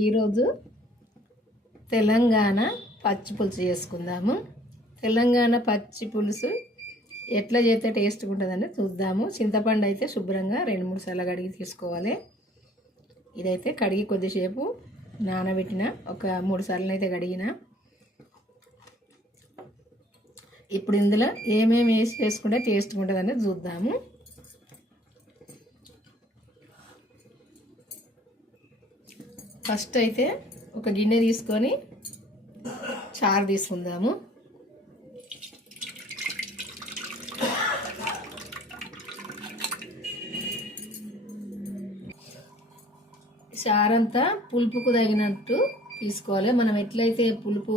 ఈరోజు తెలంగాణ పచ్చి పులుసు చేసుకుందాము. తెలంగాణ పచ్చి పులుసు ఎట్లా చేస్తే టేస్ట్గా ఉంటుందని చూద్దాము. చింతపండు అయితే శుభ్రంగా 2-3 సార్లు కడిగి తీసుకోవాలి. ఇదైతే కడిగి కొద్దిసేపు నానబెట్టిన, ఒక 3 సార్లు అయితే కడిగిన. ఇప్పుడు ఇందులో ఏమేమి వేసి చేసుకుంటే టేస్ట్గా ఉంటుందని చూద్దాము. ఫస్ట్ అయితే ఒక గిన్నె తీసుకొని చారు తీసుకుందాము. చారంతా పులుపుకు తగినట్టు తీసుకోవాలి. మనం ఎట్లయితే పులుపు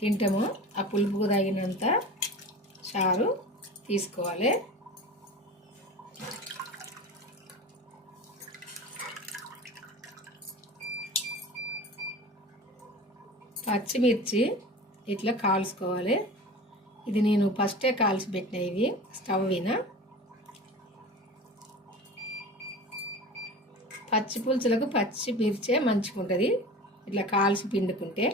తింటామో ఆ పులుపుకు తగినంత చారు తీసుకోవాలి. పచ్చిమిర్చి ఇట్లా కాల్చుకోవాలి. ఇది నేను ఫస్టే కాల్చి పెట్టిన, ఇవి స్టవ్ మీద. పచ్చి పులుసులకు పచ్చిమిర్చే మంచిగా ఉంటుంది. ఇట్లా కాల్చి పిండుకుంటే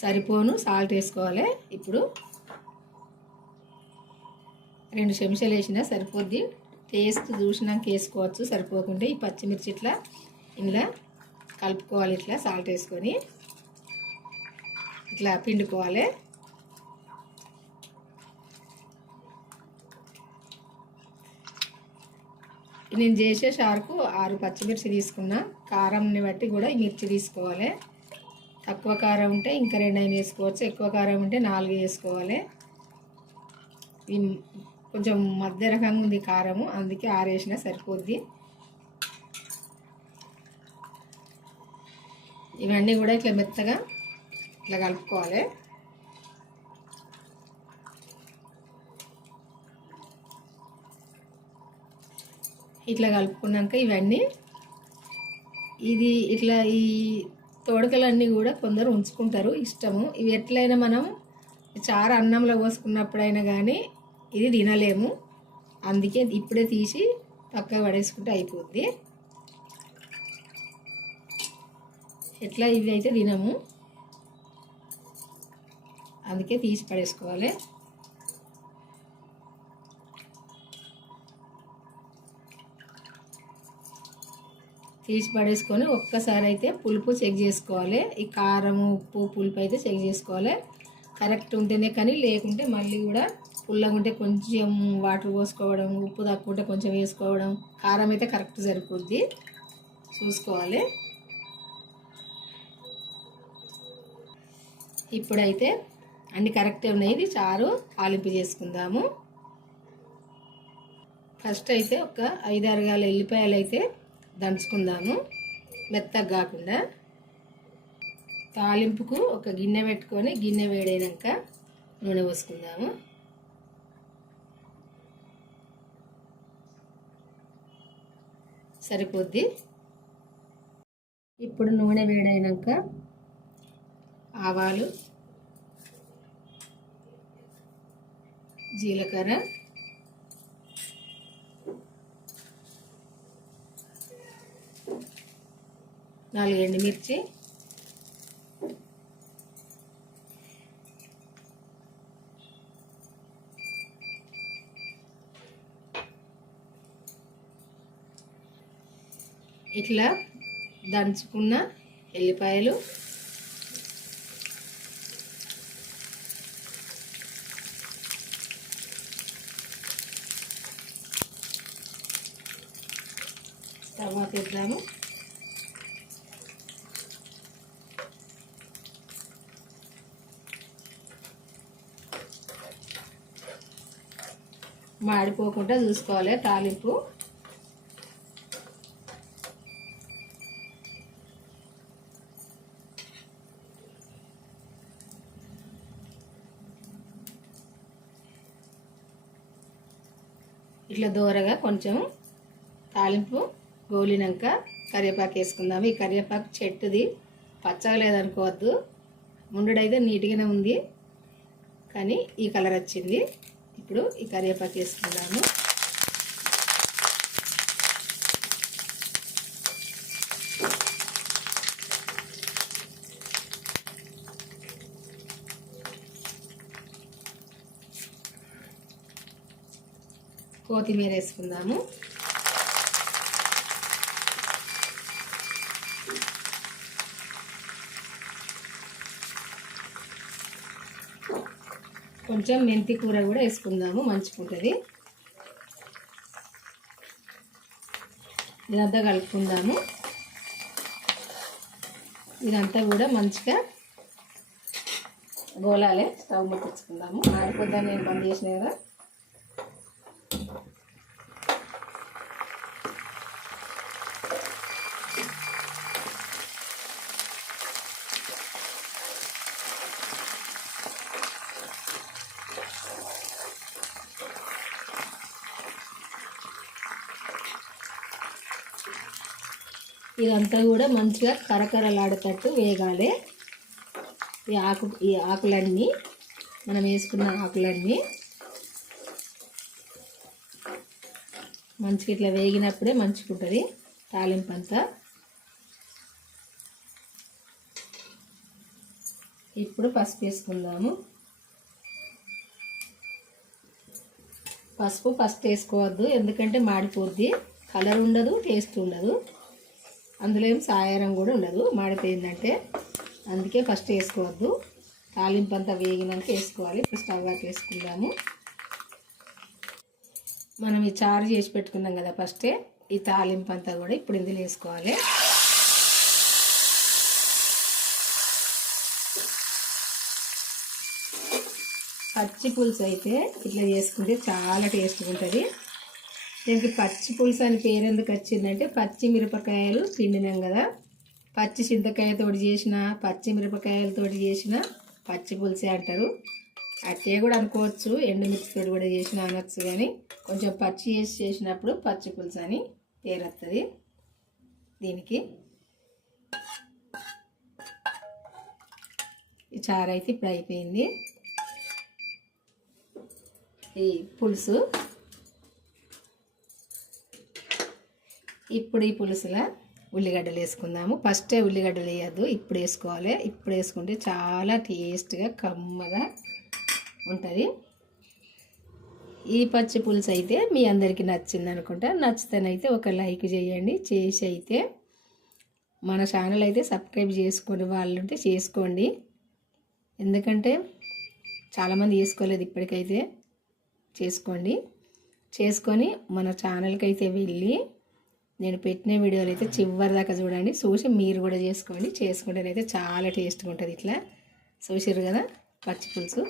సరిపోను. సాల్ట్ వేసుకోవాలి. ఇప్పుడు 2 చెంచాలు వేసినా సరిపోద్ది. టేస్ట్ చూసినాక వేసుకోవచ్చు, సరిపోకుంటే ఈ పచ్చిమిర్చి ఇట్లా ఇలా కలుపుకోవాలి. ఇట్లా సాల్ట్ వేసుకొని ఇట్లా పిండుకోవాలి. నేను చేసే చారుకు 6 పచ్చిమిర్చి తీసుకున్నా. కారంని బట్టి కూడా ఈ మిర్చి తీసుకోవాలి. తక్కువ కారం ఉంటే ఇంకా 2 అయినా వేసుకోవచ్చు, ఎక్కువ కారం ఉంటే 4 వేసుకోవాలి. కొంచెం మధ్య రకంగా ఉంది కారము, అందుకే 6 వేసినా సరిపోద్ది. ఇవన్నీ కూడా ఇట్లా మెత్తగా ఇట్లా కలుపుకోవాలి. ఇట్లా కలుపుకున్నాక ఇవన్నీ ఇది ఇట్లా ఈ తోడకలన్నీ కూడా కొందరు ఉంచుకుంటారు, ఇష్టము. ఇవి ఎట్లయినా మనం చారు అన్నంలో పోసుకున్నప్పుడైనా కానీ ఇది తినలేము, అందుకే ఇప్పుడే తీసి పక్కకు పడేసుకుంటే అయిపోద్ది. ఎట్లా ఇవి అయితే తినము, అందుకే తీసి పడేసుకోవాలి. తీసి పడేసుకొని ఒక్కసారి అయితే పులుపు చెక్ చేసుకోవాలి. ఈ కారము, ఉప్పు, పులుపు అయితే చెక్ చేసుకోవాలి. కరెక్ట్ ఉంటేనే కానీ, లేకుంటే మళ్ళీ కూడా పుల్లగా ఉంటే కొంచెం వాటర్ పోసుకోవడం, ఉప్పు తక్కువ ఉంటే కొంచెం వేసుకోవడం. కారం అయితే కరెక్ట్ సరిపోద్ది, చూసుకోవాలి. ఇప్పుడైతే అన్ని కరెక్టే ఉన్నాయి. ఇది చారు తాలింపు చేసుకుందాము. ఫస్ట్ అయితే ఒక 5-6 గాల ఎల్లిపాయలు అయితే దంచుకుందాము, మెత్తగా కాకుండా. తాలింపుకు ఒక గిన్నె పెట్టుకొని గిన్నె వేడైనాక నూనె పోసుకుందాము. సరిపోద్ది. ఇప్పుడు నూనె వేడైనాక ఆవాలు, జీలకర్ర, నాలుగు ఎండుమిర్చి, ఇట్లా దంచుకున్న ఎల్లిపాయలు, తర్వాత వేద్దాము. మాడిపోకుండా చూసుకోవాలి తాలింపు. ఇట్లా దూరగా కొంచెం తాలింపు గోలినాక కరివేపాకు వేసుకుందాము. ఈ కరివేపాకు చెట్టుది, పచ్చగా లేదనుకోవద్దు. ముండడైతే నీట్గానే ఉంది, కానీ ఈ కలర్ వచ్చింది. ఇప్పుడు ఈ కరివేపాకు వేసుకుందాము. కొత్తిమీర వేసుకుందాము. కొంచెం మెంతి కూర కూడా వేసుకుందాము, మంచిగా ఉంటుంది. ఇదంతా కలుపుకుందాము. ఇదంతా కూడా మంచిగా గోలాలే. స్టవ్ ముట్టించుకుందాము. ఆడిపోద్దా నేను బంద్ చేసిన కదా. ఇదంతా కూడా మంచిగా కరకరలాడేటట్టు వేగాలి. ఈ ఆకులన్నీ మనం వేసుకున్న ఆకులన్నీ మంచిగా ఇట్లా వేగినప్పుడే మంచిగా ఉంటుంది తాలింపు అంతా. ఇప్పుడు పసుపు వేసుకుందాము. పసుపు ఫస్ట్ వేసుకోవద్దు, ఎందుకంటే మాడిపోద్ది, కలర్ ఉండదు, టేస్ట్ ఉండదు, అందులో ఏం సాయారం కూడా ఉండదు మాడిపోయిందంటే. అందుకే ఫస్ట్ వేసుకోవద్దు. తాలింపు అంతా వేగినాక వేసుకోవాలి. ఇప్పుడు స్టవ్ ఆఫ్ వేసుకుందాము. మనం ఈ చారు చేసి పెట్టుకున్నాం కదా ఫస్టే, ఈ తాలింపు అంతా కూడా ఇప్పుడు ఇందులో వేసుకోవాలి. పచ్చి పులుసు అయితే ఇట్లా చేసుకుంటే చాలా టేస్ట్గా ఉంటుంది. దీనికి పచ్చి పులుసు అని పేరు ఎందుకు వచ్చిందంటే, పచ్చి మిరపకాయలు పిండినాం కదా, పచ్చి చింతకాయతోటి చేసిన, పచ్చి మిరపకాయలతోటి చేసిన పచ్చి పులుసే అంటారు. అట్టే కూడా అనుకోవచ్చు, ఎండుమిర్చితోటి కూడా చేసిన అనొచ్చు, కానీ కొంచెం పచ్చి వేసి చేసినప్పుడు పచ్చి పులుసు అని పేరు వస్తుంది దీనికి. ఈ చారు అయితే ఇప్పుడు అయిపోయింది. ఈ పులుసు ఇప్పుడు ఈ పులుసులో ఉల్లిగడ్డలు వేసుకుందాము. ఫస్టే ఉల్లిగడ్డలు వేయద్దు, ఇప్పుడు వేసుకోవాలి. ఇప్పుడు వేసుకుంటే చాలా టేస్ట్గా కమ్మగా ఉంటుంది. ఈ పచ్చి పులుసు అయితే మీ అందరికీ నచ్చింది అనుకుంటా. నచ్చితేనైతే ఒక లైక్ చేయండి. చేసి అయితే మన ఛానల్ అయితే సబ్స్క్రైబ్ చేసుకునే వాళ్ళు ఉంటే చేసుకోండి, ఎందుకంటే చాలామంది చేసుకోలేదు, ఇప్పటికైతే చేసుకోండి. చేసుకొని మన ఛానల్కి అయితే వెళ్ళి నేను పెట్టిన వీడియోలు అయితే చివరి దాకా చూడండి, చూసి మీరు కూడా చేసుకోండి. చేసుకుంటేనైతే చాలా టేస్ట్గా ఉంటుంది. ఇట్లా చూసారు కదా పచ్చి పులుసు,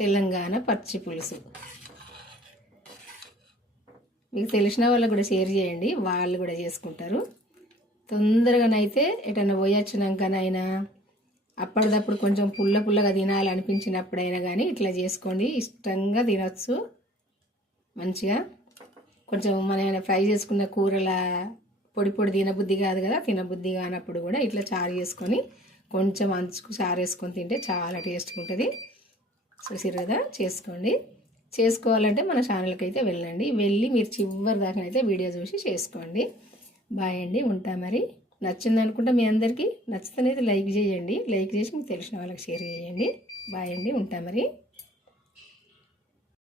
తెలంగాణ పచ్చి పులుసు. మీకు తెలిసిన వాళ్ళకు కూడా షేర్ చేయండి, వాళ్ళు కూడా చేసుకుంటారు. తొందరగానైతే ఎటన్నా పోయొచ్చినాకనైనా, అప్పటిదప్పుడు కొంచెం పుల్లగా తినాలనిపించినప్పుడైనా కానీ ఇట్లా చేసుకోండి, ఇష్టంగా తినచ్చు మంచిగా. కొంచెం మన ఫ్రై చేసుకున్న కూరల పొడి తినబుద్ధి కాదు కదా, తినబుద్ధి కానప్పుడు కూడా ఇట్లా చారు చేసుకొని కొంచెం అంచుకు చారు వేసుకొని తింటే చాలా టేస్ట్గా ఉంటుంది. చూసారు కదా, చేసుకోండి. చేసుకోవాలంటే మన ఛానల్కి అయితే వెళ్ళండి, వెళ్ళి మీరు చివరి దాకా అయితే వీడియో చూసి చేసుకోండి. బాయ్ అండి, ఉంటా మరి. నచ్చింది అనుకుంటా మీ అందరికీ. నచ్చితేనైతే లైక్ చేయండి, లైక్ చేసి మీకు తెలిసిన వాళ్ళకి షేర్ చేయండి. బాయ్ అండి, ఉంటా మరి.